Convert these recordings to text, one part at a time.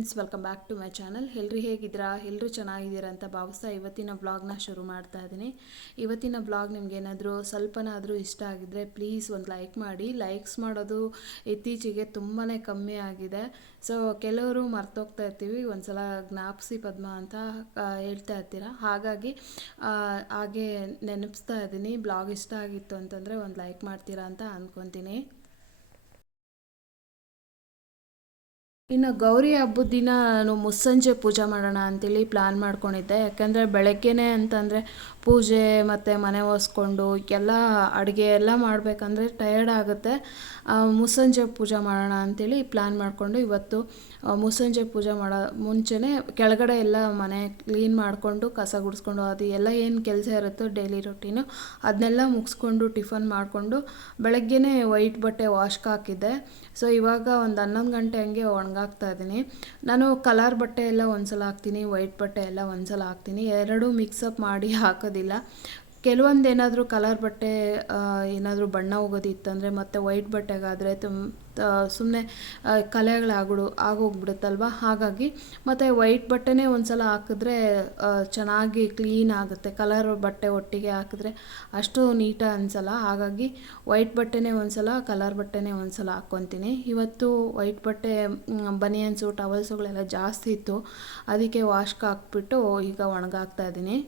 Friends, welcome back to my channel. ಎಲ್ಲರೂ ಹೇಗಿದ್ದೀರಾ? ಎಲ್ಲರೂ ಚೆನ್ನಾಗಿದ್ದೀರಾ ಅಂತ ಭಾವಿಸ್ತಾ ಇವತ್ತಿನ ಬ್ಲಾಗ್ನ ಶುರು ಮಾಡ್ತಾ ಇದ್ದೀನಿ. ಇವತ್ತಿನ ಬ್ಲಾಗ್ ನಿಮ್ಗೆ ಏನಾದರೂ ಸ್ವಲ್ಪನಾದರೂ ಇಷ್ಟ ಆಗಿದ್ದರೆ ಪ್ಲೀಸ್ ಒಂದು ಲೈಕ್ ಮಾಡಿ. ಲೈಕ್ಸ್ ಮಾಡೋದು ಇತ್ತೀಚೆಗೆ ತುಂಬಾ ಕಮ್ಮಿ ಆಗಿದೆ. ಸೊ ಕೆಲವರು ಮರ್ತೋಗ್ತಾ ಇರ್ತೀವಿ. ಒಂದ್ಸಲ ಜ್ಞಾಪಿಸಿ ಪದ್ಮ ಅಂತ ಹೇಳ್ತಾ ಇರ್ತೀರ? ಹಾಗಾಗಿ ಹಾಗೆ ನೆನಪಿಸ್ತಾ ಇದ್ದೀನಿ. ಬ್ಲಾಗ್ ಇಷ್ಟ ಆಗಿತ್ತು ಅಂತಂದರೆ ಒಂದು ಲೈಕ್ ಮಾಡ್ತೀರಾ ಅಂತ ಅಂದ್ಕೊತೀನಿ ಇನ್ನು ಗೌರಿ ಹಬ್ಬದ ದಿನ ನಾನು ಮುಸ್ಸಂಜೆ ಪೂಜೆ ಮಾಡೋಣ ಅಂತೇಳಿ ಪ್ಲ್ಯಾನ್ ಮಾಡ್ಕೊಂಡಿದ್ದೆ. ಯಾಕೆಂದರೆ ಬೆಳಗ್ಗೆನೇ ಅಂತಂದರೆ ಪೂಜೆ ಮತ್ತು ಮನೆ ಒರೆಸ್ಕೊಂಡು ಎಲ್ಲ ಅಡುಗೆ ಎಲ್ಲ ಮಾಡಬೇಕಂದ್ರೆ ಟಯರ್ಡ್ ಆಗುತ್ತೆ. ಮುಸ್ಸಂಜೆ ಪೂಜೆ ಮಾಡೋಣ ಅಂತೇಳಿ ಪ್ಲ್ಯಾನ್ ಮಾಡಿಕೊಂಡು ಇವತ್ತು ಮುಸ್ಸಂಜೆ ಪೂಜೆ ಮಾಡೋ ಮುಂಚೆನೇ ಕೆಳಗಡೆ ಎಲ್ಲ ಮನೆ ಕ್ಲೀನ್ ಮಾಡಿಕೊಂಡು ಕಸ ಗುಡಿಸ್ಕೊಂಡು ಅದು ಎಲ್ಲ ಏನು ಕೆಲಸ ಇರುತ್ತೋ ಡೈಲಿ ರೊಟೀನು ಅದನ್ನೆಲ್ಲ ಮುಗಿಸ್ಕೊಂಡು ಟಿಫನ್ ಮಾಡಿಕೊಂಡು ಬೆಳಗ್ಗೆನೇ ವೈಟ್ ಬಟ್ಟೆ ವಾಶ್ಗೆ ಹಾಕಿದ್ದೆ. ಸೊ ಇವಾಗ ಒಂದು ಹನ್ನೊಂದು ಗಂಟೆ ಹಂಗೆ ಒಣಗಾಕ್ತಾ ಇದ್ದೀನಿ. ನಾನು ಕಲರ್ ಬಟ್ಟೆ ಎಲ್ಲ ಒಂದ್ಸಲ ಹಾಕ್ತೀನಿ ವೈಟ್ ಬಟ್ಟೆ ಎಲ್ಲ ಒಂದ್ಸಲ ಹಾಕ್ತೀನಿ. ಎರಡೂ ಮಿಕ್ಸಪ್ ಮಾಡಿ ಹಾಕೋದಿಲ್ಲ ಕೆಲವೊಂದು ಏನಾದರೂ ಕಲರ್ ಬಟ್ಟೆ ಏನಾದರೂ ಬಣ್ಣ ಹೋಗೋದಿತ್ತಂದರೆ ಮತ್ತು ವೈಟ್ ಬಟ್ಟೆಗಾದರೆ ತುಂಬ ಸುಮ್ಮನೆ ಕಲೆಗಳಾಗ್ಬಿಡು ಆಗೋಗ್ಬಿಡುತ್ತಲ್ವ? ಹಾಗಾಗಿ ಮತ್ತು ವೈಟ್ ಬಟ್ಟೆನೇ ಒಂದ್ಸಲ ಹಾಕಿದ್ರೆ ಚೆನ್ನಾಗಿ ಕ್ಲೀನ್ ಆಗುತ್ತೆ. ಕಲರ್ ಬಟ್ಟೆ ಒಟ್ಟಿಗೆ ಹಾಕಿದ್ರೆ ಅಷ್ಟು ನೀಟಾಗಿ ಅನಿಸಲ್ಲ. ಹಾಗಾಗಿ ವೈಟ್ ಬಟ್ಟೆನೇ ಒಂದ್ಸಲ, ಕಲರ್ ಬಟ್ಟೆನೇ ಒಂದ್ಸಲ ಹಾಕ್ಕೊತೀನಿ. ಇವತ್ತು ವೈಟ್ ಬಟ್ಟೆ ಬನಿಯನ್ಸು ಟವಲ್ಸುಗಳೆಲ್ಲ ಜಾಸ್ತಿ ಇತ್ತು. ಅದಕ್ಕೆ ವಾಶ್ಗೆ ಹಾಕ್ಬಿಟ್ಟು ಈಗ ಒಣಗಾಕ್ತಾ ಇದ್ದೀನಿ.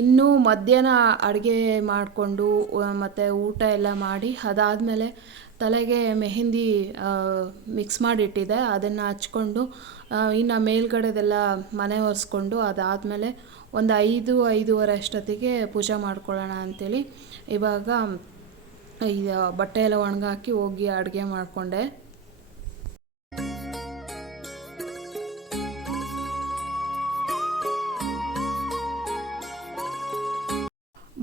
ಇನ್ನು ಮಧ್ಯಾಹ್ನ ಅಡುಗೆ ಮಾಡಿಕೊಂಡು ಮತ್ತು ಊಟ ಎಲ್ಲ ಮಾಡಿ, ಅದಾದಮೇಲೆ ತಲೆಗೆ ಮೆಹಂದಿ ಮಿಕ್ಸ್ ಮಾಡಿಟ್ಟಿದ್ದೆ ಅದನ್ನು ಹಚ್ಕೊಂಡು ಇನ್ನು ಮೇಲ್ಗಡೆದೆಲ್ಲ ಮನೆ ಒರೆಸ್ಕೊಂಡು, ಅದಾದಮೇಲೆ ಒಂದು ಐದು, ಐದೂವರೆ ಅಷ್ಟೊತ್ತಿಗೆ ಪೂಜೆ ಮಾಡ್ಕೊಳ್ಳೋಣ ಅಂಥೇಳಿ ಇವಾಗ ಇದು ಬಟ್ಟೆ ಎಲ್ಲ ಒಣಗಾಕಿ ಹೋಗಿ ಅಡುಗೆ ಮಾಡಿಕೊಂಡೆ.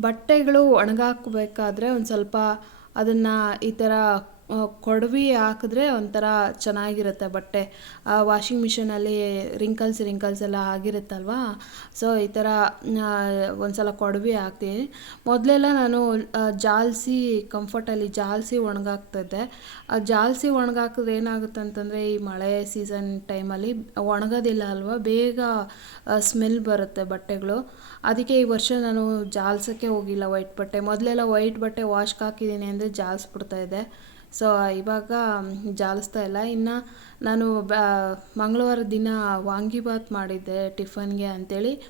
ಬಟ್ಟೆಗಳು ಒಣಗಾಕಬೇಕಾದ್ರೆ ಒಂದು ಸ್ವಲ್ಪ ಅದನ್ನು ಈ ಥರ ಕೊಡವಿ ಹಾಕಿದ್ರೆ ಒಂಥರ ಚೆನ್ನಾಗಿರುತ್ತೆ ಬಟ್ಟೆ. ವಾಷಿಂಗ್ ಮಿಷಿನಲ್ಲಿ ರಿಂಕಲ್ಸ್ ರಿಂಕಲ್ಸ್ ಎಲ್ಲ ಆಗಿರುತ್ತಲ್ವಾ? ಸೊ ಈ ಥರ ಒಂದು ಸಲ ಕೊಡವಿ ಹಾಕ್ತೀನಿ. ಮೊದಲೆಲ್ಲ ನಾನು ಜಾಲ್ಸಿ ಕಂಫರ್ಟಲ್ಲಿ ಜಾಲಿಸಿ ಒಣಗಾಕ್ತಿದ್ದೆ ಆ, ಜಾಲಿಸಿ ಒಣಗಾಕಿದ್ರೆ ಏನಾಗುತ್ತೆ ಅಂತಂದರೆ, ಈ ಮಳೆ ಸೀಸನ್ ಟೈಮಲ್ಲಿ ಒಣಗೋದಿಲ್ಲ ಅಲ್ವಾ? ಬೇಗ ಸ್ಮೆಲ್ ಬರುತ್ತೆ ಬಟ್ಟೆಗಳು. ಅದಕ್ಕೆ ಈ ವರ್ಷ ನಾನು ಜಾಲ್ಸೋಕ್ಕೆ ಹೋಗಿಲ್ಲ ವೈಟ್ ಬಟ್ಟೆ. ಮೊದಲೆಲ್ಲ ವೈಟ್ ಬಟ್ಟೆ ವಾಶ್ಗೆ ಹಾಕಿದ್ದೀನಿ ಅಂದರೆ ಜಾಲಿಸ್ಬಿಡ್ತಾ ಇದ್ದೆ ಸೊ, ಇವಾಗ ಜಾಲಿಸ್ತಾ ಇಲ್ಲ. ಇನ್ನು ನಾನು ಮಂಗಳವಾರ ದಿನ ವಾಂಗಿಬಾತ್ ಮಾಡಿದ್ದೆ ಟಿಫನ್ಗೆ ಅಂಥೇಳಿ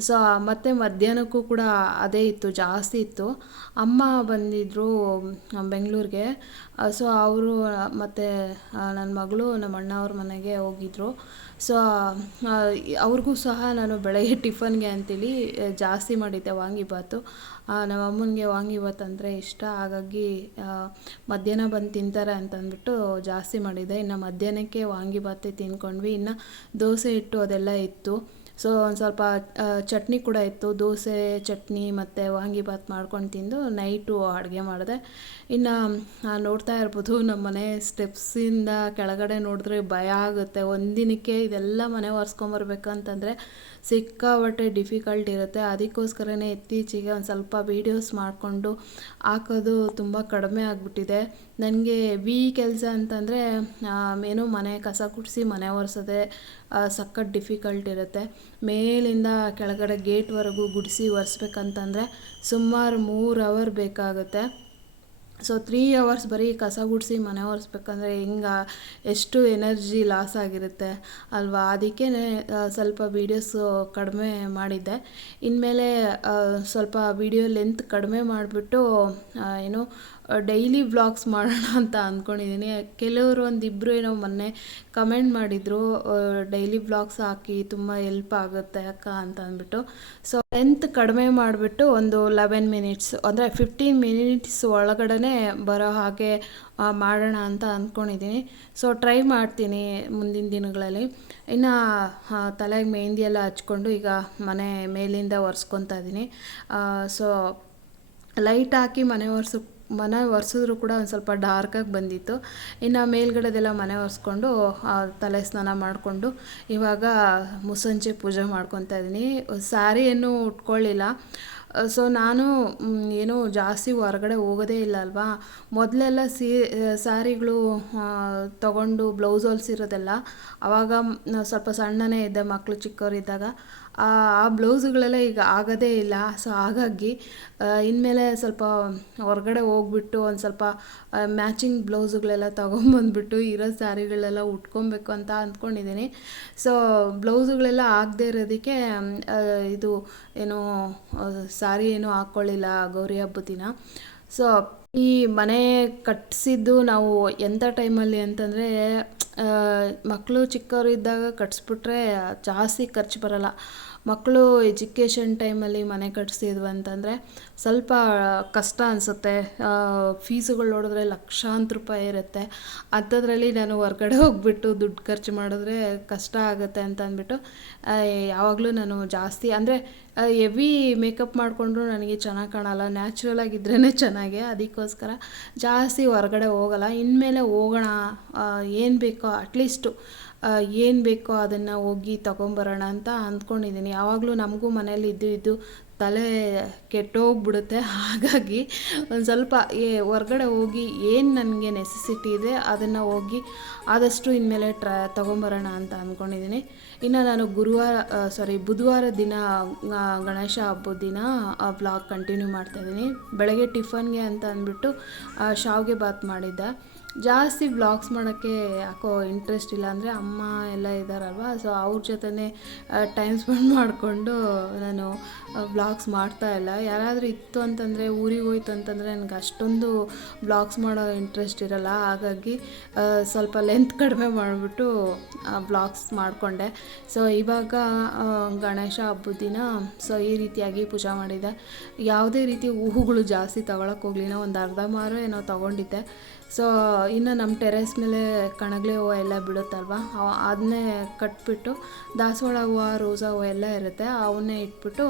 ಸೊ, ಮತ್ತು ಮಧ್ಯಾಹ್ನಕ್ಕೂ ಕೂಡ ಅದೇ ಇತ್ತು, ಜಾಸ್ತಿ ಇತ್ತು. ಅಮ್ಮ ಬಂದಿದ್ದರು ಬೆಂಗಳೂರಿಗೆ. ಸೊ, ಅವರು, ಮತ್ತು ನನ್ನ ಮಗಳು ನಮ್ಮ ಅಣ್ಣ ಅವ್ರ ಮನೆಗೆ ಹೋಗಿದ್ರು. ಸೊ ಅವ್ರಿಗೂ ಸಹ ನಾನು ಬೆಳಗ್ಗೆ ಟಿಫನ್ಗೆ ಅಂತೇಳಿ ಜಾಸ್ತಿ ಮಾಡಿದ್ದೆ ವಾಂಗಿಬಾತು ನಮ್ಮ ಅಮ್ಮನಿಗೆ ವಾಂಗಿಬಾತ್ ಅಂದರೆ ಇಷ್ಟ. ಹಾಗಾಗಿ ಮಧ್ಯಾಹ್ನ ಬಂದು ತಿಂತಾರೆ ಅಂತಂದ್ಬಿಟ್ಟು ಜಾಸ್ತಿ ಮಾಡಿದ್ದೆ ಇನ್ನು ಮಧ್ಯಾಹ್ನಕ್ಕೆ ವಾಂಗಿಬಾತೇ ತಿನ್ಕೊಂಡ್ವಿ ಇನ್ನು ದೋಸೆ ಹಿಟ್ಟು ಅದೆಲ್ಲ ಇತ್ತು. ಸೊ ಒಂದು ಸ್ವಲ್ಪ ಚಟ್ನಿ ಕೂಡ ಇತ್ತು. ದೋಸೆ, ಚಟ್ನಿ ಮತ್ತು ವಾಂಗಿಬಾತ್ ಮಾಡ್ಕೊಂಡು ತಿಂದು ನೈಟು ಅಡುಗೆ ಮಾಡಿದೆ. ಇನ್ನು ನೋಡ್ತಾ ಇರ್ಬೋದು ನಮ್ಮ ಮನೆ ಸ್ಟೆಪ್ಸಿಂದ ಕೆಳಗಡೆ ನೋಡಿದ್ರೆ ಭಯ ಆಗುತ್ತೆ. ಒಂದಿನಕ್ಕೆ ಇದೆಲ್ಲ ಮನೆ ಒರೆಸ್ಕೊಂಬರ್ಬೇಕಂತಂದರೆ ಸಿಕ್ಕಾಪಟ್ಟೆ ಡಿಫಿಕಲ್ಟ್ ಇರುತ್ತೆ. ಅದಕ್ಕೋಸ್ಕರನೇ ಇತ್ತೀಚೆಗೆ ಒಂದು ಸ್ವಲ್ಪ ವೀಡಿಯೋಸ್ ಮಾಡಿಕೊಂಡು ಹಾಕೋದು ತುಂಬ ಕಡಿಮೆ ಆಗಿಬಿಟ್ಟಿದೆ. ನನಗೆ ಬಿ ಕೆಲಸ ಅಂತಂದರೆ ಏನು ಮನೆ ಕಸ ಗುಡಿಸಿ ಮನೆ ಒರೆಸೋದೆ ಸಖತ್ ಡಿಫಿಕಲ್ಟ್ ಇರುತ್ತೆ. ಮೇಲಿಂದ ಕೆಳಗಡೆ ಗೇಟ್ವರೆಗೂ ಗುಡಿಸಿ ಒರೆಸ್ಬೇಕಂತಂದರೆ ಸುಮಾರು ಮೂರು ಅವರ್ ಬೇಕಾಗುತ್ತೆ. ಸೊ ತ್ರೀ ಅವರ್ಸ್ ಬರೀ ಕಸ ಗುಡಿಸಿ ಮನೆ ಒರೆಸ್ಬೇಕಂದ್ರೆ ಹೆಂಗ, ಎಷ್ಟು ಎನರ್ಜಿ ಲಾಸ್ ಆಗಿರುತ್ತೆ. ಅಲ್ವಾ? ಅದಕ್ಕೆ ಸ್ವಲ್ಪ ವೀಡಿಯೋಸು ಕಡಿಮೆ ಮಾಡಿದ್ದೆ. ಇನ್ಮೇಲೆ ಸ್ವಲ್ಪ ವಿಡಿಯೋ ಲೆಂತ್ ಕಡಿಮೆ ಮಾಡಿಬಿಟ್ಟು ಏನು ಡೈಲಿ ವ್ಲಾಗ್ಸ್ ಮಾಡೋಣ ಅಂತ ಅಂದ್ಕೊಂಡಿದ್ದೀನಿ. ಕೆಲವರು ಒಂದಿಬ್ಬರು ಏನೋ ಮೊನ್ನೆ ಕಮೆಂಟ್ ಮಾಡಿದರು ಡೈಲಿ ವ್ಲಾಗ್ಸ್ ಹಾಕಿ ತುಂಬ ಹೆಲ್ಪ್ ಆಗುತ್ತೆ ಅಕ್ಕ ಅಂತ ಅಂದ್ಬಿಟ್ಟು. ಸೊ ಲೆಂತ್ ಕಡಿಮೆ ಮಾಡಿಬಿಟ್ಟು ಒಂದು ಲೆವೆನ್ ಮಿನಿಟ್ಸ್ ಅಂದರೆ ಫಿಫ್ಟೀನ್ ಮಿನಿಟ್ಸ್ ಒಳಗಡೆ ಬರೋ ಹಾಗೆ ಮಾಡೋಣ ಅಂತ ಅಂದ್ಕೊಂಡಿದ್ದೀನಿ. ಸೊ ಟ್ರೈ ಮಾಡ್ತೀನಿ ಮುಂದಿನ ದಿನಗಳಲ್ಲಿ. ಇನ್ನು ತಲೆಗೆ ಮೆಹಂದಿ ಎಲ್ಲ ಹಚ್ಕೊಂಡು ಈಗ ಮನೆ ಮೇಲಿಂದ ಒರೆಸ್ಕೊತಾ ಇದ್ದೀನಿ ಸೊ ಲೈಟ್ ಹಾಕಿ ಮನೆ ಒರೆಸು ಮನೆ ಒರೆಸಿದ್ರು ಕೂಡ ಒಂದು ಸ್ವಲ್ಪ ಡಾರ್ಕಾಗಿ ಬಂದಿತ್ತು. ಇನ್ನು ಮೇಲ್ಗಡೆದೆಲ್ಲ ಮನೆ ಒರೆಸ್ಕೊಂಡು ತಲೆ ಸ್ನಾನ ಮಾಡಿಕೊಂಡು ಇವಾಗ ಮುಸಂಜೆ ಪೂಜೆ ಮಾಡ್ಕೊತಾ ಇದ್ದೀನಿ ಸ್ಯಾರಿ ಏನೂ ಉಟ್ಕೊಳ್ಳಿಲ್ಲ ಸೊ ನಾನು ಏನು ಜಾಸ್ತಿ ಹೊರಗಡೆ ಹೋಗೋದೇ ಇಲ್ಲ ಅಲ್ವಾ? ಮೊದಲೆಲ್ಲ ಸೀ ಸ್ಯಾರಿಗಳು ತಗೊಂಡು ಬ್ಲೌಸ್ ಹೊಲ್ಸಿರೋದೆಲ್ಲ ಆವಾಗ ಸ್ವಲ್ಪ ಸಣ್ಣನೇ ಇದ್ದೆ ಮಕ್ಕಳು ಚಿಕ್ಕವರಿದ್ದಾಗ ಆ ಬ್ಲೌಸುಗಳೆಲ್ಲ ಈಗ ಆಗೋದೇ ಇಲ್ಲ. ಸೊ ಹಾಗಾಗಿ ಇನ್ಮೇಲೆ ಸ್ವಲ್ಪ ಹೊರಗಡೆ ಹೋಗ್ಬಿಟ್ಟು ಒಂದು ಸ್ವಲ್ಪ ಮ್ಯಾಚಿಂಗ್ ಬ್ಲೌಸುಗಳೆಲ್ಲ ತೊಗೊಂಬಂದ್ಬಿಟ್ಟು ಇರೋ ಸ್ಯಾರಿಗಳೆಲ್ಲ ಉಟ್ಕೊಬೇಕು ಅಂತ ಅಂದ್ಕೊಂಡಿದ್ದೀನಿ. ಸೊ ಬ್ಲೌಸುಗಳೆಲ್ಲ ಆಗದೆ ಇರೋದಕ್ಕೆ ಇದು ಏನು ಸ್ಯಾರಿ ಏನು ಹಾಕ್ಕೊಳ್ಳಿಲ್ಲ ಗೌರಿ ಹಬ್ಬದ ದಿನ. ಸೊ ಈ ಮನೆ ಕಟ್ಟಿಸಿದ್ದು ನಾವು ಎಂಥ ಟೈಮಲ್ಲಿ ಅಂತಂದರೆ ಮಕ್ಕಳು ಚಿಕ್ಕವರು ಇದ್ದಾಗ ಕಟ್ಸಿಬಿಟ್ರೆ ಜಾಸ್ತಿ ಖರ್ಚು ಬರಲ್ಲ. ಮಕ್ಕಳು ಎಜುಕೇಷನ್ ಟೈಮಲ್ಲಿ ಮನೆ ಕಟ್ಸಿದ್ವಿ ಅಂತಂದರೆ ಸ್ವಲ್ಪ ಕಷ್ಟ ಅನಿಸುತ್ತೆ. ಫೀಸುಗಳು ನೋಡಿದ್ರೆ ಲಕ್ಷಾಂತರ ರೂಪಾಯಿ ಇರುತ್ತೆ. ಅಂಥದ್ರಲ್ಲಿ ನಾನು ಹೊರ್ಗಡೆ ಹೋಗ್ಬಿಟ್ಟು ದುಡ್ಡು ಖರ್ಚು ಮಾಡಿದ್ರೆ ಕಷ್ಟ ಆಗುತ್ತೆ ಅಂತ ಅಂದ್ಬಿಟ್ಟು ಯಾವಾಗಲೂ ನಾನು ಜಾಸ್ತಿ ಅಂದರೆ ಎವಿ ಮೇಕಪ್ ಮಾಡಿಕೊಂಡ್ರು ನನಗೆ ಚೆನ್ನಾಗಿ ಕಾಣಲ್ಲ. ನ್ಯಾಚುರಲ್ ಆಗಿದ್ರೇ ಚೆನ್ನಾಗಿ. ಅದಕ್ಕೋಸ್ಕರ ಜಾಸ್ತಿ ಹೊರಗಡೆ ಹೋಗಲ್ಲ. ಇನ್ಮೇಲೆ ಹೋಗೋಣ ಏನು ಬೇಕೋ ಅಟ್ಲೀಸ್ಟು ಏನು ಬೇಕೋ ಅದನ್ನು ಹೋಗಿ ತಗೊಂಬರೋಣ ಅಂತ ಅಂದ್ಕೊಂಡಿದ್ದೀನಿ. ಯಾವಾಗಲೂ ನಮಗೂ ಮನೇಲಿ ಇದ್ದು ಇದ್ದು ತಲೆ ಕೆಟ್ಟೋಗ್ಬಿಡುತ್ತೆ. ಹಾಗಾಗಿ ಒಂದು ಸ್ವಲ್ಪ ಏ, ಹೊರ್ಗಡೆ ಹೋಗಿ ಏನು ನನಗೆ ನೆಸೆಸಿಟಿ ಇದೆ ಅದನ್ನು ಹೋಗಿ ಆದಷ್ಟು ಇನ್ಮೇಲೆ ಟ್ರ, ತೊಗೊಂಬರೋಣ ಅಂತ ಅಂದ್ಕೊಂಡಿದ್ದೀನಿ. ಇನ್ನು ನಾನು ಗುರುವಾರ ಸಾರಿ ಬುಧವಾರ ದಿನ ಗಣೇಶ ಹಬ್ಬದ ದಿನ ಬ್ಲಾಗ್ ಕಂಟಿನ್ಯೂ ಮಾಡ್ತಾಯಿದ್ದೀನಿ ಬೆಳಗ್ಗೆ ಟಿಫನ್ಗೆ ಅಂತ ಅಂದ್ಬಿಟ್ಟು ಶಾವಿಗೆ ಬಾತ್ ಮಾಡಿದ್ದೆ. ಜಾಸ್ತಿ ವ್ಲಾಗ್ಸ್ ಮಾಡೋಕ್ಕೆ ಯಾಕೋ ಇಂಟ್ರೆಸ್ಟ್ ಇಲ್ಲ ಅಂದರೆ ಅಮ್ಮ ಎಲ್ಲ ಇದ್ದಾರಲ್ವ ಸೊ ಅವ್ರ ಜೊತೆನೇ ಟೈಮ್ ಸ್ಪೆಂಡ್ ಮಾಡಿಕೊಂಡು ನಾನು ವ್ಲಾಗ್ಸ್ ಮಾಡ್ತಾ ಇಲ್ಲ. ಯಾರಾದರೂ ಇತ್ತು ಅಂತಂದರೆ, ಊರಿಗೆ ಹೋಯ್ತು ಅಂತಂದರೆ ನನಗೆ ಅಷ್ಟೊಂದು ವ್ಲಾಗ್ಸ್ ಮಾಡೋ ಇಂಟ್ರೆಸ್ಟ್ ಇರಲ್ಲ. ಹಾಗಾಗಿ ಸ್ವಲ್ಪ ಲೆಂತ್ ಕಡಿಮೆ ಮಾಡಿಬಿಟ್ಟು ವ್ಲಾಗ್ಸ್ ಮಾಡಿಕೊಂಡೆ. ಸೊ ಇವಾಗ ಗಣೇಶ ಹಬ್ಬದ ದಿನ ಸೊ ಈ ರೀತಿಯಾಗಿ ಪೂಜೆ ಮಾಡಿದೆ. ಯಾವುದೇ ರೀತಿ ಹೂವುಗಳು ಜಾಸ್ತಿ ತಗೊಳಕ್ಕೆ ಹೋಗಲಿಲ್ಲ. ಒಂದು ಅರ್ಧ ಮಾರು ಏನೋ ತೊಗೊಂಡಿದ್ದೆ. ಸೊ ಇನ್ನು ನಮ್ಮ ಟೆರೆಸ್ ಮೇಲೆ ಕಣಗಲೆ ಹೂವು ಎಲ್ಲ ಬಿಡುತ್ತಲ್ವ? ಅದನ್ನೇ ಕಟ್ಬಿಟ್ಟು ದಾಸವಾಳ ಹೂವು, ರೋಸಾ ಹೂವು ಎಲ್ಲ ಇರುತ್ತೆ, ಅವನ್ನೇ ಇಟ್ಬಿಟ್ಟು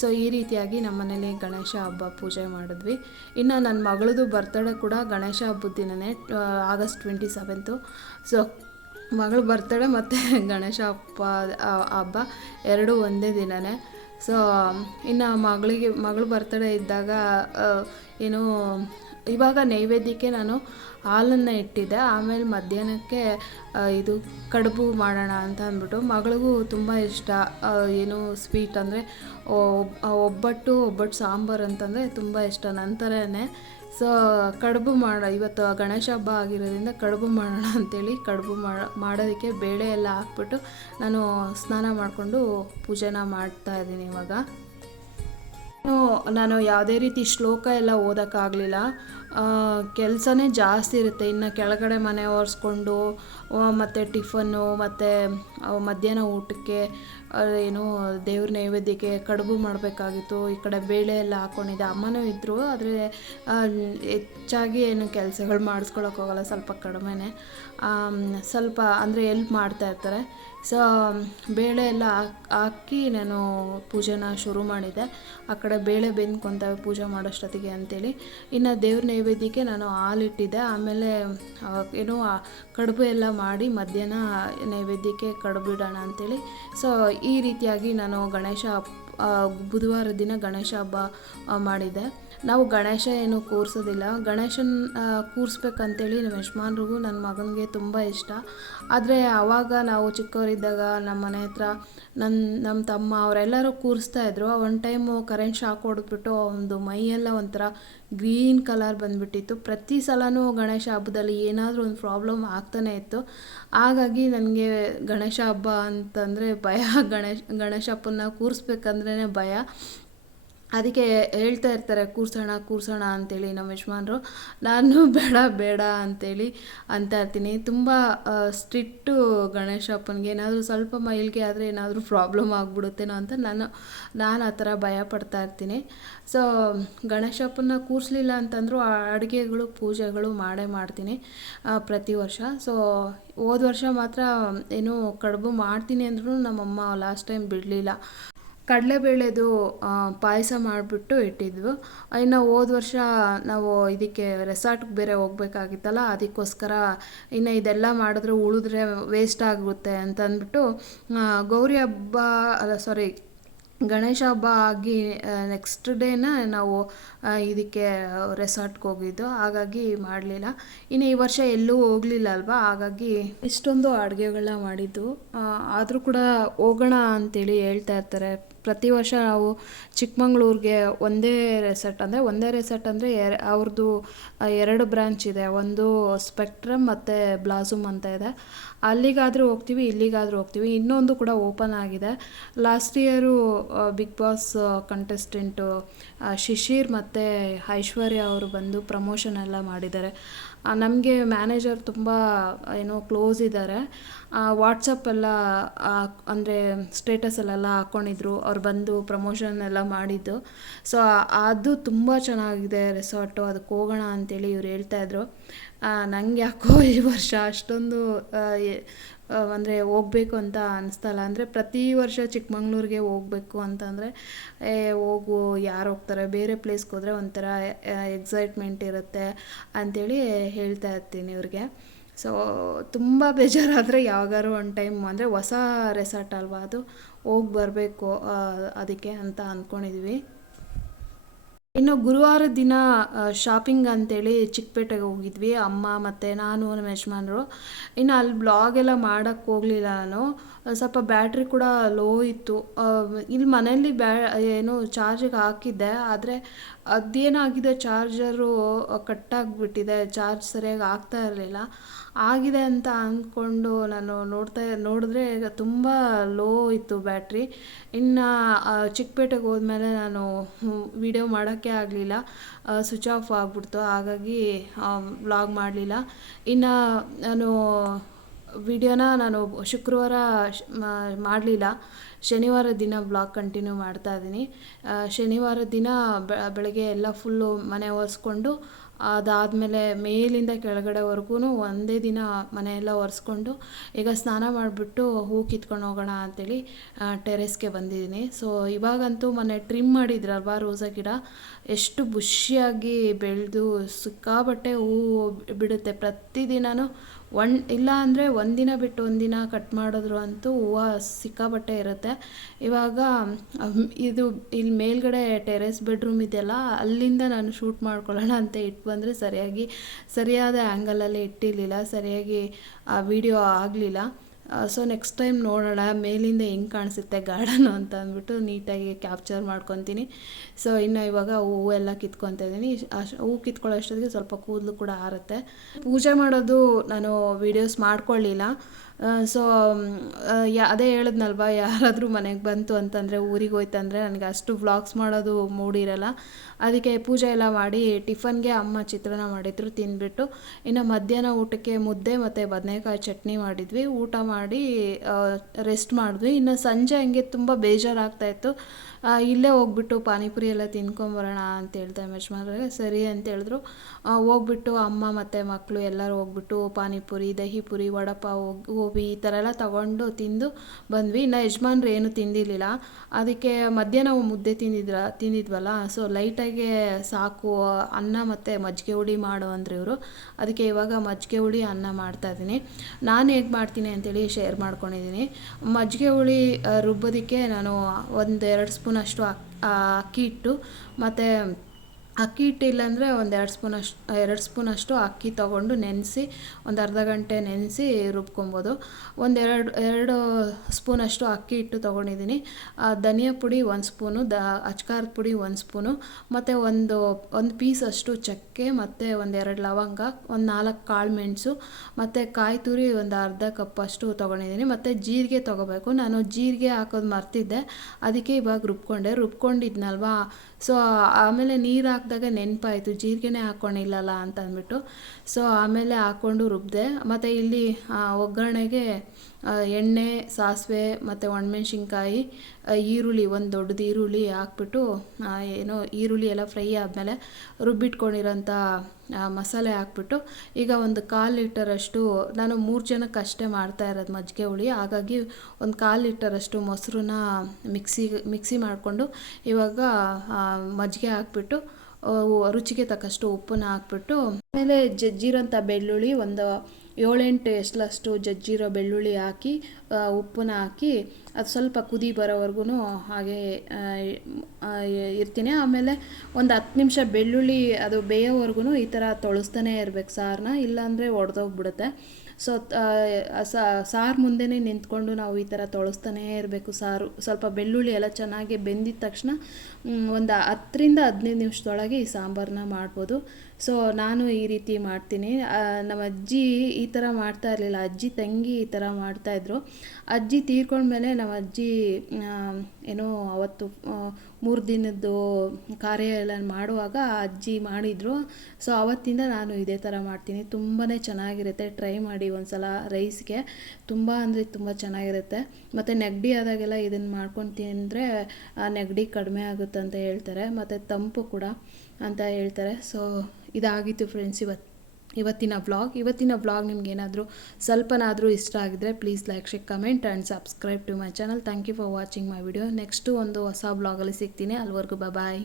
ಸೊ ಈ ರೀತಿಯಾಗಿ ನಮ್ಮ ಮನೇಲಿ ಗಣೇಶ ಹಬ್ಬ ಪೂಜೆ ಮಾಡಿದ್ವಿ. ಇನ್ನು ನನ್ನ ಮಗಳದು ಬರ್ತಡೇ ಕೂಡ ಗಣೇಶ ಹಬ್ಬದ ದಿನನೇ ಆಗಸ್ಟ್ ಟ್ವೆಂಟಿ ಸೆವೆಂತು ಸೊ ಮಗಳು ಬರ್ತಡೇ ಮತ್ತು ಗಣೇಶ ಹಬ್ಬ ಹಬ್ಬ ಎರಡೂ ಒಂದೇ ದಿನನೇ. ಸೊ ಇನ್ನು ಮಗಳಿಗೆ, ಮಗಳು ಬರ್ತಡೇ ಇದ್ದಾಗ ಏನು ಇವಾಗ ನೈವೇದ್ಯಕ್ಕೆ ನಾನು ಹಾಲನ್ನು ಇಟ್ಟಿದ್ದೆ. ಆಮೇಲೆ ಮಧ್ಯಾಹ್ನಕ್ಕೆ ಇದು ಕಡುಬು ಮಾಡೋಣ ಅಂತ ಅಂದ್ಬಿಟ್ಟು ಮಗಳಿಗೂ ತುಂಬ ಇಷ್ಟ. ಏನು ಸ್ವೀಟ್ ಅಂದರೆ ಒಬ್ಬಟ್ಟು ಒಬ್ಬಟ್ಟು ಸಾಂಬಾರು ಅಂತಂದರೆ ತುಂಬ ಇಷ್ಟ ನನ್ನ ಥರನೇ ಸೊ ಕಡುಬು ಮಾಡ, ಇವತ್ತು ಗಣೇಶ ಹಬ್ಬ ಆಗಿರೋದ್ರಿಂದ ಕಡುಬು ಮಾಡೋಣ ಅಂತೇಳಿ ಕಡುಬು ಮಾಡ ಮಾಡೋದಕ್ಕೆ ಬೇಳೆ ಎಲ್ಲ ಹಾಕ್ಬಿಟ್ಟು ನಾನು ಸ್ನಾನ ಮಾಡಿಕೊಂಡು ಪೂಜೆನ ಮಾಡ್ತಾ ಇದ್ದೀನಿ ಇವಾಗ. ನಾನು ಯಾವುದೇ ರೀತಿ ಶ್ಲೋಕ ಎಲ್ಲ ಓದೋಕ್ಕಾಗಲಿಲ್ಲ. ಕೆಲಸನೇ ಜಾಸ್ತಿ ಇರುತ್ತೆ. ಇನ್ನು ಕೆಳಗಡೆ ಮನೆ ಒರೆಸ್ಕೊಂಡು ಮತ್ತು ಟಿಫನ್ನು, ಮತ್ತು ಮಧ್ಯಾಹ್ನ ಊಟಕ್ಕೆ ಏನು ದೇವ್ರ ನೈವೇದ್ಯಕ್ಕೆ ಕಡುಬು ಮಾಡಬೇಕಾಗಿತ್ತು. ಈ ಕಡೆ ಬೇಳೆ ಎಲ್ಲ ಹಾಕ್ಕೊಂಡಿದ್ದೆ ಅಮ್ಮನೂ ಇದ್ದರು ಆದರೆ ಹೆಚ್ಚಾಗಿ ಏನು ಕೆಲಸಗಳು ಮಾಡಿಸ್ಕೊಳಕ್ಕೆ ಹೋಗಲ್ಲ, ಸ್ವಲ್ಪ ಕಡಿಮೆನೆ. ಸ್ವಲ್ಪ ಅಂದರೆ ಎಲ್ಪ್ ಮಾಡ್ತಾ ಇರ್ತಾರೆ. ಸೊ ಬೇಳೆ ಎಲ್ಲ ಹಾಕ್ ನಾನು ಪೂಜೆನ ಶುರು ಮಾಡಿದ್ದೆ ಆ ಕಡೆ ಬೇಳೆ ಬೆಂದ್ಕೊತವೆ ಪೂಜೆ ಮಾಡೋಷ್ಟೊತ್ತಿಗೆ ಅಂತೇಳಿ. ಇನ್ನು ದೇವ್ರ ನೈವೇದ್ಯಕ್ಕೆ ನಾನು ಹಾಲಿಟ್ಟಿದ್ದೆ. ಆಮೇಲೆ ಏನು ಕಡುಬು ಎಲ್ಲ ಮಾಡಿ ಮಧ್ಯಾಹ್ನ ನೈವೇದ್ಯಕ್ಕೆ ಕಡುಬು ಅಂಥೇಳಿ ಸೊ ಈ ರೀತಿಯಾಗಿ ನಾನು ಗಣೇಶ ಬುಧವಾರ ದಿನ ಗಣೇಶ ಹಬ್ಬ ಮಾಡಿದ್ದೆ. ನಾವು ಗಣೇಶ ಏನು ಕೂರಿಸೋದಿಲ್ಲ. ಗಣೇಶನ ಕೂರಿಸ್ಬೇಕಂತೇಳಿ ನಮ್ಮ ಯಜಮಾನ್ರಿಗೂ ನನ್ನ ಮಗನಿಗೆ ತುಂಬ ಇಷ್ಟ. ಆದರೆ ಆವಾಗ ನಾವು ಚಿಕ್ಕವರಿದ್ದಾಗ ನಮ್ಮ ಮನೆ ಹತ್ರ ನನ್ನ ನಮ್ಮ ತಮ್ಮ ಅವರೆಲ್ಲರೂ ಕೂರಿಸ್ತಾ ಇದ್ರು. ಒನ್ ಟೈಮು ಕರೆಂಟ್ ಶಾಕ್ ಹೊಡೆದ್ಬಿಟ್ಟು ಒಂದು ಮೈಯೆಲ್ಲ ಒಂಥರ ಗ್ರೀನ್ ಕಲರ್ ಬಂದುಬಿಟ್ಟಿತ್ತು. ಪ್ರತಿ ಸಲವೂ ಗಣೇಶ ಹಬ್ಬದಲ್ಲಿ ಏನಾದರೂ ಒಂದು ಪ್ರಾಬ್ಲಮ್ ಆಗ್ತಾನೆ ಇತ್ತು. ಹಾಗಾಗಿ ನನಗೆ ಗಣೇಶ ಹಬ್ಬ ಅಂತಂದರೆ ಭಯ. ಗಣೇಶ ಗಣೇಶ ಹಬ್ಬನ ಕೂರಿಸ್ಬೇಕಂದ್ರೇ ಭಯ. ಅದಕ್ಕೆ ಹೇಳ್ತಾ ಇರ್ತಾರೆ, ಕೂರ್ಸೋಣ ಕೂರ್ಸೋಣ ಅಂತೇಳಿ ನಮ್ಮ ಯಜಮಾನ್ರು. ನಾನು ಬೇಡ ಬೇಡ ಅಂತೇಳಿ ಅಂತ ಇರ್ತೀನಿ. ತುಂಬ ಸ್ಟ್ರಿಕ್ಟು ಗಣೇಶ ಅಪ್ಪನಿಗೆ. ಏನಾದರೂ ಸ್ವಲ್ಪ ಮೈಲ್ಗೆ ಆದರೆ ಏನಾದರೂ ಪ್ರಾಬ್ಲಮ್ ಆಗಿಬಿಡುತ್ತೇನೋ ಅಂತ ನಾನು ನಾನು ಆ ಥರ ಭಯ ಪಡ್ತಾ ಇರ್ತೀನಿ. ಸೊ, ಗಣೇಶ ಅಪ್ಪನ ಕೂರಿಸ್ಲಿಲ್ಲ ಅಂತಂದರೂ ಅಡುಗೆಗಳು, ಪೂಜೆಗಳು ಮಾಡೇ ಮಾಡ್ತೀನಿ ಪ್ರತಿ ವರ್ಷ. ಸೊ, ಹೋದ ವರ್ಷ ಮಾತ್ರ ಏನು ಕಡುಬು ಮಾಡ್ತೀನಿ ಅಂದ್ರೂ ನಮ್ಮಮ್ಮ ಲಾಸ್ಟ್ ಟೈಮ್ ಬಿಡಲಿಲ್ಲ. ಕಡಲೆಬೇಳೆದು ಪಾಯಸ ಮಾಡಿಬಿಟ್ಟು ಇಟ್ಟಿದ್ವು. ಇನ್ನು ಹೋದ ವರ್ಷ ನಾವು ಇದಕ್ಕೆ ರೆಸಾರ್ಟ್ಗೆ ಬೇರೆ ಹೋಗ್ಬೇಕಾಗಿತ್ತಲ್ಲ, ಅದಕ್ಕೋಸ್ಕರ ಇನ್ನು ಇದೆಲ್ಲ ಮಾಡಿದ್ರೆ ಉಳಿದ್ರೆ ವೇಸ್ಟ್ ಆಗುತ್ತೆ ಅಂತ ಅಂದ್ಬಿಟ್ಟು ಗೌರಿ ಹಬ್ಬ, ಅಲ್ಲ ಸಾರಿ ಗಣೇಶ ಹಬ್ಬ ಆಗಿ ನೆಕ್ಸ್ಟ್ ಡೇನ ನಾವು ಇದಕ್ಕೆ ರೆಸಾರ್ಟ್ಗೆ ಹೋಗಿದ್ದು. ಹಾಗಾಗಿ ಮಾಡಲಿಲ್ಲ. ಇನ್ನು ಈ ವರ್ಷ ಎಲ್ಲೂ ಹೋಗಲಿಲ್ಲ ಅಲ್ವಾ? ಹಾಗಾಗಿ ಇಷ್ಟೊಂದು ಅಡುಗೆಗಳನ್ನ ಮಾಡಿದ್ದು. ಆದರೂ ಕೂಡ ಹೋಗೋಣ ಅಂತೇಳಿ ಹೇಳ್ತಾ ಇರ್ತಾರೆ ಪ್ರತಿ ವರ್ಷ ನಾವು ಚಿಕ್ಕಮಂಗ್ಳೂರಿಗೆ ಒಂದೇ ರೆಸಾರ್ಟ್ ಅಂದರೆ, ಒಂದೇ ರೆಸಾರ್ಟ್ ಅಂದರೆ ಎರ ಅವ್ರದ್ದು ಎರಡು ಬ್ರ್ಯಾಂಚ್ ಇದೆ. ಒಂದು ಸ್ಪೆಕ್ಟ್ರಮ್ ಮತ್ತು ಬ್ಲಾಸುಮ್ ಅಂತ ಇದೆ. ಅಲ್ಲಿಗಾದರೂ ಹೋಗ್ತೀವಿ, ಇಲ್ಲಿಗಾದರೂ ಹೋಗ್ತೀವಿ. ಇನ್ನೊಂದು ಕೂಡ ಓಪನ್ ಆಗಿದೆ. Last year Bigg Boss contestant Shishir ಮತ್ತು ಐಶ್ವರ್ಯ ಅವರು ಬಂದು ಪ್ರಮೋಷನ್ ಎಲ್ಲ ಮಾಡಿದ್ದಾರೆ. ನಮಗೆ ಮ್ಯಾನೇಜರ್ ತುಂಬ, ಏನೋ ಕ್ಲೋಸ್ ಇದ್ದಾರೆ ವಾಟ್ಸಪ್ ಎಲ್ಲ ಅಂದರೆ ಸ್ಟೇಟಸಲ್ಲೆಲ್ಲ ಹಾಕ್ಕೊಂಡಿದ್ರು ಅವ್ರು ಬಂದು ಪ್ರಮೋಷನ್ ಎಲ್ಲ ಮಾಡಿದ್ದು. ಸೊ ಅದು ತುಂಬ ಚೆನ್ನಾಗಿದೆ ರೆಸಾರ್ಟು ಅದಕ್ಕೆ ಹೋಗೋಣ ಅಂತೇಳಿ ಇವ್ರು ಹೇಳ್ತಾಯಿದ್ರು ನನಗೆ ಯಾಕೋ ಈ ವರ್ಷ ಅಷ್ಟೊಂದು ಅಂದರೆ ಹೋಗ್ಬೇಕು ಅಂತ ಅನಿಸ್ತಲ್ಲ. ಅಂದರೆ ಪ್ರತಿ ವರ್ಷ ಚಿಕ್ಕಮಂಗ್ಳೂರಿಗೆ ಹೋಗ್ಬೇಕು ಅಂತಂದರೆ, ಏ, ಹೋಗು, ಯಾರು ಹೋಗ್ತಾರೆ? ಬೇರೆ ಪ್ಲೇಸ್ಗೆ ಹೋದರೆ ಒಂಥರ ಎಕ್ಸೈಟ್ಮೆಂಟ್ ಇರುತ್ತೆ ಅಂಥೇಳಿ ಹೇಳ್ತಾ ಇರ್ತೀನಿ ಇವ್ರಿಗೆ. ಸೊ ತುಂಬ ಬೇಜಾರಾದರೆ ಯಾವಾಗಾರು ಒಂದು ಟೈಮ್ ಅಂದರೆ ಹೊಸ ರೆಸಾರ್ಟ್ ಅಲ್ವಾ ಅದು? ಹೋಗಿ ಬರಬೇಕು ಅದಕ್ಕೆ ಅಂತ ಅಂದ್ಕೊಂಡಿದ್ವಿ ಇನ್ನು ಗುರುವಾರ ದಿನ ಶಾಪಿಂಗ್ ಅಂತೇಳಿ ಚಿಕ್ಕಪೇಟೆಗೆ ಹೋಗಿದ್ವಿ. ಅಮ್ಮ ಮತ್ತು ನಾನು ನಮ್ಮ ಯಜಮಾನ್ರು. ಇನ್ನು ಅಲ್ಲಿ ಬ್ಲಾಗ್ ಎಲ್ಲ ಮಾಡೋಕ್ಕೆ ಹೋಗಲಿಲ್ಲ ನಾನು. ಸ್ವಲ್ಪ ಬ್ಯಾಟ್ರಿ ಕೂಡ ಲೋ ಇತ್ತು. ಇಲ್ಲಿ ಮನೆಯಲ್ಲಿ ಬ್ಯಾ, ಏನು ಚಾರ್ಜಿಗೆ ಹಾಕಿದ್ದೆ, ಆದರೆ ಅದೇನಾಗಿದೆ ಚಾರ್ಜರು ಕಟ್ಟಾಗಿಬಿಟ್ಟಿದೆ ಚಾರ್ಜ್ ಸರಿಯಾಗಿ ಆಗ್ತಾ ಇರಲಿಲ್ಲ. ಆಗಿದೆ ಅಂತ ಅಂದ್ಕೊಂಡು ನಾನು ನೋಡ್ತಾ, ನೋಡಿದ್ರೆ ತುಂಬ ಲೋ ಇತ್ತು ಬ್ಯಾಟ್ರಿ. ಇನ್ನು ಚಿಕ್ಕಪೇಟೆಗೆ ಹೋದ್ಮೇಲೆ ನಾನು ವಿಡಿಯೋ ಮಾಡೋಕ್ಕೆ ಆಗಲಿಲ್ಲ. ಸ್ವಿಚ್ ಆಫ್ ಆಗಿಬಿಡ್ತು, ಹಾಗಾಗಿ ವ್ಲಾಗ್ ಮಾಡಲಿಲ್ಲ. ಇನ್ನು, ನಾನು ವಿಡಿಯೋನ ನಾನು ಶುಕ್ರವಾರ ಮಾಡಲಿಲ್ಲ. ಶನಿವಾರ ದಿನ ಬ್ಲಾಗ್ ಕಂಟಿನ್ಯೂ ಮಾಡ್ತಾ ಇದ್ದೀನಿ. ಶನಿವಾರ ದಿನ ಬೆಳಗ್ಗೆ ಎಲ್ಲ ಫುಲ್ಲು ಮನೆ ಒರೆಸ್ಕೊಂಡು, ಅದಾದಮೇಲೆ ಮೇಲಿಂದ ಕೆಳಗಡೆವರೆಗೂ ಒಂದೇ ದಿನ ಮನೆಯೆಲ್ಲ ಒರೆಸ್ಕೊಂಡು, ಈಗ ಸ್ನಾನ ಮಾಡಿಬಿಟ್ಟು ಹೂ ಕಿತ್ಕೊಂಡು ಹೋಗೋಣ ಅಂತೇಳಿ ಟೆರೆಸ್ಗೆ ಬಂದಿದ್ದೀನಿ. ಸೊ ಇವಾಗಂತೂ ಮನೆ ಟ್ರಿಮ್ ಮಾಡಿದ್ರಲ್ವ ರೋಸಾ ಗಿಡ? ಎಷ್ಟು ಬುಷಿಯಾಗಿ ಬೆಳೆದು, ಸಿಕ್ಕಾಬಟ್ಟೆ ಹೂವು ಬಿಡುತ್ತೆ. ಪ್ರತಿದಿನವೂ ಒನ್, ಇಲ್ಲ ಅಂದರೆ ಒಂದಿನ ಬಿಟ್ಟು ಒಂದಿನ ಕಟ್ ಮಾಡಿದ್ರು ಅಂತೂ ಹೂವು ಸಿಕ್ಕಾಪಟ್ಟೆ ಇರುತ್ತೆ. ಇವಾಗ ಇದು ಇಲ್ಲಿ ಮೇಲ್ಗಡೆ ಟೆರೆಸ್ ಬೆಡ್ರೂಮ್ ಇದೆಯಲ್ಲ, ಅಲ್ಲಿಂದ ನಾನು ಶೂಟ್ ಮಾಡ್ಕೊಳ್ಳೋಣ ಅಂತ ಇಟ್ಟು ಬಂದರೆ ಸರಿಯಾಗಿ, ಸರಿಯಾದ ಆ್ಯಂಗಲಲ್ಲಿ ಇಟ್ಟಿರಲಿಲ್ಲ, ಸರಿಯಾಗಿ ಆ ವಿಡಿಯೋ ಆಗಲಿಲ್ಲ. ಸೊ ನೆಕ್ಸ್ಟ್ ಟೈಮ್ ನೋಡೋಣ, ಮೇಲಿಂದ ಹೆಂಗೆ ಕಾಣಿಸುತ್ತೆ ಗಾರ್ಡನು ಅಂತ ಅಂದ್ಬಿಟ್ಟು ನೀಟಾಗಿ ಕ್ಯಾಪ್ಚರ್ ಮಾಡ್ಕೊತೀನಿ. ಸೊ ಇನ್ನು ಇವಾಗ ಹೂವು ಎಲ್ಲ ಕಿತ್ಕೊತಾ ಇದ್ದೀನಿ. ಅಷ್ಟು ಹೂವು ಕಿತ್ಕೊಳ್ಳೋ ಅಷ್ಟೊತ್ತಿಗೆ ಸ್ವಲ್ಪ ಕೂದಲು ಕೂಡ ಆರುತ್ತೆ. ಪೂಜೆ ಮಾಡೋದು ನಾನು ವೀಡಿಯೋಸ್ ಮಾಡ್ಕೊಳ್ಳಿಲ್ಲ. ಸೊ ಯಾ, ಅದೇ ಹೇಳಿದ್ನಲ್ವ, ಯಾರಾದರೂ ಮನೆಗೆ ಬಂತು ಅಂತಂದರೆ, ಊರಿಗೆ ಹೋಯ್ತಂದರೆ ನನಗೆ ಅಷ್ಟು ವ್ಲಾಗ್ಸ್ ಮಾಡೋದು ಮೂಡಿರಲ್ಲ. ಅದಕ್ಕೆ ಪೂಜೆ ಎಲ್ಲ ಮಾಡಿ ಟಿಫನ್ಗೆ ಅಮ್ಮ ಚಿತ್ರಾನ್ನ ಮಾಡಿದ್ರು, ತಿಂದ್ಬಿಟ್ಟು. ಇನ್ನು ಮಧ್ಯಾಹ್ನ ಊಟಕ್ಕೆ ಮುದ್ದೆ ಮತ್ತು ಬದನೆಕಾಯಿ ಚಟ್ನಿ ಮಾಡಿದ್ವಿ. ಊಟ ಮಾಡಿ ರೆಸ್ಟ್ ಮಾಡಿದ್ವಿ. ಇನ್ನು ಸಂಜೆ ಹಂಗೆ ತುಂಬ ಬೇಜಾರಾಗ್ತಾಯಿತ್ತು ಇಲ್ಲೇ ಹೋಗ್ಬಿಟ್ಟು ಪಾನಿಪುರಿ ಎಲ್ಲ ತಿನ್ಕೊಂಬರೋಣ ಅಂತ ಹೇಳ್ದೆ ಯಜಮಾನ್ರಿಗೆ ಸರಿ ಅಂತ ಹೇಳಿದ್ರು. ಹೋಗ್ಬಿಟ್ಟು ಅಮ್ಮ ಮತ್ತು ಮಕ್ಕಳು ಎಲ್ಲರೂ ಹೋಗ್ಬಿಟ್ಟು ಪಾನಿಪುರಿ ದಹಿಪುರಿ ವಡಪಾವ್ ಗೋಬಿ ಈ ಥರ ಎಲ್ಲ ತಗೊಂಡು ತಿಂದು ಬಂದ್ವಿ. ಇನ್ನು ಯಜಮಾನ್ರು ಏನು ತಿಂದಿರಲಿಲ್ಲ. ಅದಕ್ಕೆ ಮಧ್ಯಾಹ್ನ ಮುದ್ದೆ ತಿಂದಿದ್ರ, ತಿಂದಿದ್ವಲ್ಲ. ಸೊ ಲೈಟಾಗೆ ಸಾಕು, ಅನ್ನ ಮತ್ತು ಮಜ್ಜಿಗೆ ಹುಳಿ ಮಾಡು ಅಂದ್ರೆ ಇವರು. ಅದಕ್ಕೆ ಇವಾಗ ಮಜ್ಜಿಗೆ ಹುಳಿ ಅನ್ನ ಮಾಡ್ತಾಯಿದ್ದೀನಿ ನಾನು ಹೇಗೆ ಮಾಡ್ತೀನಿ ಅಂತೇಳಿ ಶೇರ್ ಮಾಡ್ಕೊಂಡಿದ್ದೀನಿ. ಮಜ್ಜಿಗೆ ಹುಳಿ ರುಬ್ಬೋದಕ್ಕೆ ನಾನು ಒಂದು ಎರಡು ಸ್ಪೂನ್ ಸ್ಪೂನಷ್ಟು ಅಕ್ಕಿ ಇಟ್ಟು ಮತ್ತು ಅಕ್ಕಿ ಹಿಟ್ಟಿಲ್ಲ ಅಂದರೆ ಒಂದು ಎರಡು ಸ್ಪೂನಷ್ಟು ಎರಡು ಸ್ಪೂನಷ್ಟು ಅಕ್ಕಿ ತೊಗೊಂಡು ನೆನೆಸಿ, ಒಂದು ಅರ್ಧ ಗಂಟೆ ನೆನೆಸಿ ರುಬ್ಕೊಬೋದು. ಒಂದೆರಡು ಎರಡು ಸ್ಪೂನ್ ಅಷ್ಟು ಅಕ್ಕಿ ಹಿಟ್ಟು ತೊಗೊಂಡಿದ್ದೀನಿ. ಧನಿಯಾ ಪುಡಿ ಒಂದು ಸ್ಪೂನು, ದ ಅಚ್ಕಾರದ ಪುಡಿ ಒಂದು ಸ್ಪೂನು, ಮತ್ತು ಒಂದು ಒಂದು ಪೀಸ್ ಅಷ್ಟು ಚಕ್ಕೆ, ಮತ್ತು ಒಂದೆರಡು ಲವಂಗ, ಒಂದು ನಾಲ್ಕು ಕಾಳು ಮೆಣಸು, ಮತ್ತು ಕಾಯಿ ತುರಿ ಒಂದು ಅರ್ಧ ಕಪ್ ಅಷ್ಟು ತೊಗೊಂಡಿದ್ದೀನಿ. ಮತ್ತು ಜೀರಿಗೆ ತೊಗೋಬೇಕು. ನಾನು ಜೀರಿಗೆ ಹಾಕೋದು ಮರ್ತಿದ್ದೆ. ಅದಕ್ಕೆ ಇವಾಗ ರುಬ್ಕೊಂಡೆ. ರುಬ್ಕೊಂಡಿದ್ನಲ್ವಾ? ಸೊ ಆಮೇಲೆ ನೀರು ಹಾಕಿದಾಗ ನೆನಪಾಯಿತು, ಜೀರಿಗೆನೇ ಹಾಕ್ಕೊಂಡಿಲ್ಲಲ್ಲ ಅಂತ ಅಂದ್ಬಿಟ್ಟು ಸೊ ಆಮೇಲೆ ಹಾಕ್ಕೊಂಡು ರುಬ್ಬಿದೆ ಮತ್ತು ಇಲ್ಲಿ ಒಗ್ಗರಣೆಗೆ ಎಣ್ಣೆ, ಸಾಸಿವೆ ಮತ್ತು ಒಣಮೆಣ್ಸಿನ್ಕಾಯಿ ಈರುಳ್ಳಿ, ಒಂದು ದೊಡ್ಡದು ಈರುಳ್ಳಿ ಹಾಕ್ಬಿಟ್ಟು ಏನೋ ಈರುಳ್ಳಿ ಎಲ್ಲ ಫ್ರೈ ಆದಮೇಲೆ ರುಬ್ಬಿಟ್ಕೊಂಡಿರೋಂಥ ಮಸಾಲೆ ಹಾಕ್ಬಿಟ್ಟು, ಈಗ ಒಂದು ಕಾಲು ಲೀಟರಷ್ಟು, ನಾನು ಮೂರು ಜನಕ್ಕೆ ಅಷ್ಟೇ ಮಾಡ್ತಾ ಇರೋದು ಮಜ್ಜಿಗೆ ಹುಳಿ. ಹಾಗಾಗಿ ಒಂದು ಕಾಲು ಲೀಟರಷ್ಟು ಮೊಸರನ್ನ ಮಿಕ್ಸಿ ಮಿಕ್ಸಿ ಮಾಡಿಕೊಂಡು ಇವಾಗ ಮಜ್ಜಿಗೆ ಹಾಕ್ಬಿಟ್ಟು ರುಚಿಗೆ ತಕ್ಕಷ್ಟು ಉಪ್ಪನ್ನ ಹಾಕ್ಬಿಟ್ಟು, ಆಮೇಲೆ ಜಜ್ಜಿರೋಂಥ ಬೆಳ್ಳುಳ್ಳಿ ಒಂದು ಏಳೆಂಟು ಎಷ್ಟಲಷ್ಟು ಜಜ್ಜಿರೋ ಬೆಳ್ಳುಳ್ಳಿ ಹಾಕಿ ಉಪ್ಪನ್ನ ಹಾಕಿ, ಅದು ಸ್ವಲ್ಪ ಕುದಿ ಬರೋವರೆಗೂ ಹಾಗೆ ಇರ್ತೀನಿ. ಆಮೇಲೆ ಒಂದು ಹತ್ತು ನಿಮಿಷ ಬೆಳ್ಳುಳ್ಳಿ ಅದು ಬೇಯೋವರೆಗೂ ಈ ಥರ ತೊಳಸ್ತಾನೆ ಇರಬೇಕು ಸಾರನ್ನ ಇಲ್ಲಾಂದರೆ ಒಡೆದೋಗ್ಬಿಡುತ್ತೆ. ಸೊ, ಸಾರು ಮುಂದೆನೇ ನಿಂತ್ಕೊಂಡು ನಾವು ಈ ಥರ ತೊಳಸ್ತಾನೇ ಇರಬೇಕು ಸಾರು. ಸ್ವಲ್ಪ ಬೆಳ್ಳುಳ್ಳಿ ಎಲ್ಲ ಚೆನ್ನಾಗಿ ಬೆಂದಿದ ತಕ್ಷಣ ಒಂದು ಹತ್ತರಿಂದ ಹದಿನೈದು ನಿಮಿಷದೊಳಗೆ ಈ ಸಾಂಬಾರನ್ನ ಮಾಡ್ಬೋದು. ಸೊ ನಾನು ಈ ರೀತಿ ಮಾಡ್ತೀನಿ. ನಮ್ಮ ಅಜ್ಜಿ ಈ ಥರ ಮಾಡ್ತಾ ಇರಲಿಲ್ಲ. ಅಜ್ಜಿ ತಂಗಿ ಈ ಥರ ಮಾಡ್ತಾಯಿದ್ರು ಅಜ್ಜಿ ತೀರ್ಕೊಂಡ್ಮೇಲೆ ನಮ್ಮ ಅಜ್ಜಿ ಏನೋ ಅವತ್ತು ಮೂರು ದಿನದ್ದು ಕಾರ್ಯ ಎಲ್ಲ ಮಾಡುವಾಗ ಅಜ್ಜಿ ಮಾಡಿದರು. ಸೊ ಅವತ್ತಿಂದ ನಾನು ಇದೇ ಥರ ಮಾಡ್ತೀನಿ. ತುಂಬಾ ಚೆನ್ನಾಗಿರುತ್ತೆ. ಟ್ರೈ ಮಾಡಿ ಒಂದ್ಸಲ ರೈಸ್ಗೆ. ತುಂಬ ಅಂದರೆ ತುಂಬ ಚೆನ್ನಾಗಿರುತ್ತೆ. ಮತ್ತು ನೆಗಡಿ ಆದಾಗೆಲ್ಲ ಇದನ್ನು ಮಾಡ್ಕೊಂಡು ತಿಂದರೆ ನೆಗಡಿ ಕಡಿಮೆ ಆಗುತ್ತೆ ಅಂತ ಹೇಳ್ತಾರೆ. ಮತ್ತು ತಂಪು ಕೂಡ ಅಂತ ಹೇಳ್ತಾರೆ. ಸೊ ಇದಾಗಿತ್ತು ಫ್ರೆಂಡ್ಸ್ ಇವತ್ತು ಇವತ್ತಿನ ವ್ಲಾಗ್ ಇವತ್ತಿನ ವ್ಲಾಗ್ ನಿಮಗೇನಾದರೂ ಸ್ವಲ್ಪನಾದರೂ ಇಷ್ಟ ಆಗಿದ್ರೆ please like share comment and subscribe to my channel thank you for watching my video next ಒಂದು ಹೊಸ ವ್ಲಾಗಲ್ಲಿ ಸಿಗ್ತೀನಿ. ಅಲ್ಲಿವರೆಗೂ ಬಾಯ್